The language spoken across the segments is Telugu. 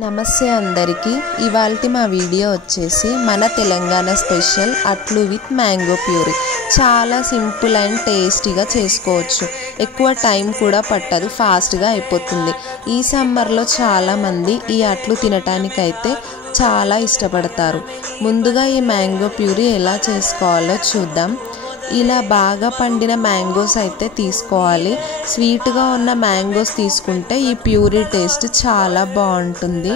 నమస్తే అందరికీ ఇవాల్టి మా వీడియో వచ్చేసి మన తెలంగాణ స్పెషల్ అట్లు విత్ మ్యాంగో ప్యూరీ చాలా సింపుల్ అండ్ టేస్టీగా చేసుకోవచ్చు. ఎక్కువ టైం కూడా పట్టదు, ఫాస్ట్గా అయిపోతుంది. ఈ సమ్మర్లో చాలామంది ఈ అట్లు తినటానికైతే చాలా ఇష్టపడతారు. ముందుగా ఈ మ్యాంగో ప్యూరీ ఎలా చేసుకోవాలో చూద్దాం. ఇలా బాగా పండిన మ్యాంగోస్ అయితే తీసుకోవాలి. స్వీట్గా ఉన్న మ్యాంగోస్ తీసుకుంటే ఈ ప్యూరీ టేస్ట్ చాలా బాగుంటుంది.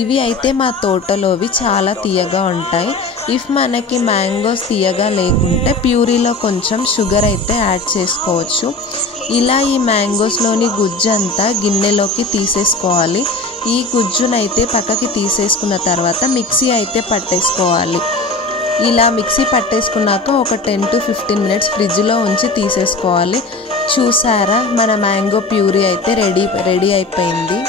ఇవి అయితే మా తోటలోవి చాలా తీయగా ఉంటాయి. ఇఫ్ మనకి మ్యాంగోస్ తీయగా లేకుంటే ప్యూరీలో కొంచెం షుగర్ అయితే యాడ్ చేసుకోవచ్చు. ఇలా ఈ మ్యాంగోస్లోని గుజ్జు అంతా గిన్నెలోకి తీసేసుకోవాలి. ఈ గుజ్జునైతే పక్కకి తీసేసుకున్న తర్వాత మిక్సీ అయితే పట్టేసుకోవాలి. ఇలా మిక్సీ పట్టేసుకున్నాక ఒక 10 to 15 minutes ఫ్రిడ్జ్లో ఉంచి తీసేసుకోవాలి. చూసారా, మన మ్యాంగో ప్యూరీ అయితే రెడీ అయిపోయింది.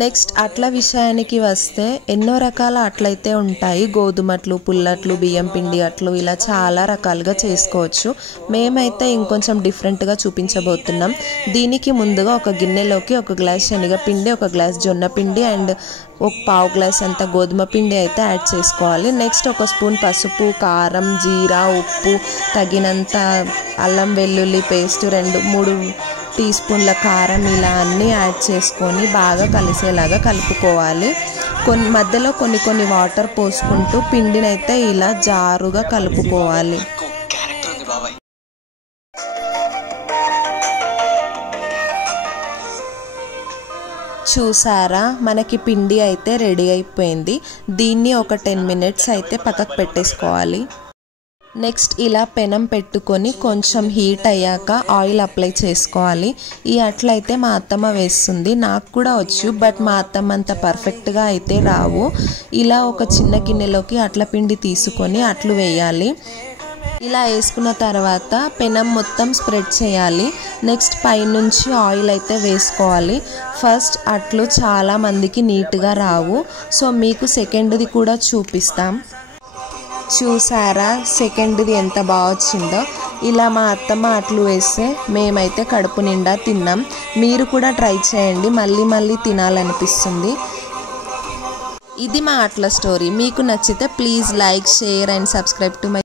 నెక్స్ట్ అట్ల విషయానికి వస్తే ఎన్నో రకాల అట్లయితే ఉంటాయి. గోధుమట్లు, పుల్లట్లు, బియ్యం పిండి అట్లు, ఇలా చాలా రకాలుగా చేసుకోవచ్చు. మేమైతే ఇంకొంచెం డిఫరెంట్గా చూపించబోతున్నాం. దీనికి ముందుగా ఒక గిన్నెలోకి 1 గ్లాస్ శనగపిండి, 1 గ్లాస్ జొన్న పిండి అండ్ 1/4 గ్లాస్ అంత గోధుమ పిండి అయితే యాడ్ చేసుకోవాలి. నెక్స్ట్ 1 స్పూన్ పసుపు, కారం, జీరా, ఉప్పు, తగినంత అల్లం వెల్లుల్లి పేస్ట్, 2-3 టీ స్పూన్ల కారం, ఇలా అన్నీ యాడ్ చేసుకొని బాగా కలిసేలాగా కలుపుకోవాలి. మధ్యలో కొన్ని వాటర్ పోసుకుంటూ పిండినైతే ఇలా జారుగా కలుపుకోవాలి. చూసారా, మనకి పిండి అయితే రెడీ అయిపోయింది. దీన్ని ఒక 10 minutes అయితే పక్కకు పెట్టేసుకోవాలి. నెక్స్ట్ ఇలా పెనం పెట్టుకొని కొంచెం హీట్ అయ్యాక ఆయిల్ అప్లై చేసుకోవాలి. ఈ అట్లయితే మా అత్తమ్మ వేస్తుంది. నాకు కూడా వచ్చు, బట్ మా అత్తమ్మ అంత పర్ఫెక్ట్గా అయితే రావు. ఇలా ఒక చిన్న గిన్నెలోకి అట్ల పిండి తీసుకొని అట్లు వేయాలి. ఇలా వేసుకున్న తర్వాత పెనం మొత్తం స్ప్రెడ్ చేయాలి. నెక్స్ట్ పైనుంచి ఆయిల్ అయితే వేసుకోవాలి. ఫస్ట్ అట్లు చాలా మందికి నీట్గా రావు, సో మీకు సెకండ్ది కూడా చూపిస్తాం. చూసారా, సెకండ్ది ఎంత బాగా వచ్చిందో. ఇలా మా అత్తమ్మ అట్లు వేస్తే మేమైతే కడుపు నిండా తిన్నాం. మీరు కూడా ట్రై చేయండి, మళ్ళీ తినాలనిపిస్తుంది. ఇది మా అట్ల స్టోరీ. మీకు నచ్చితే please like, share and subscribe to my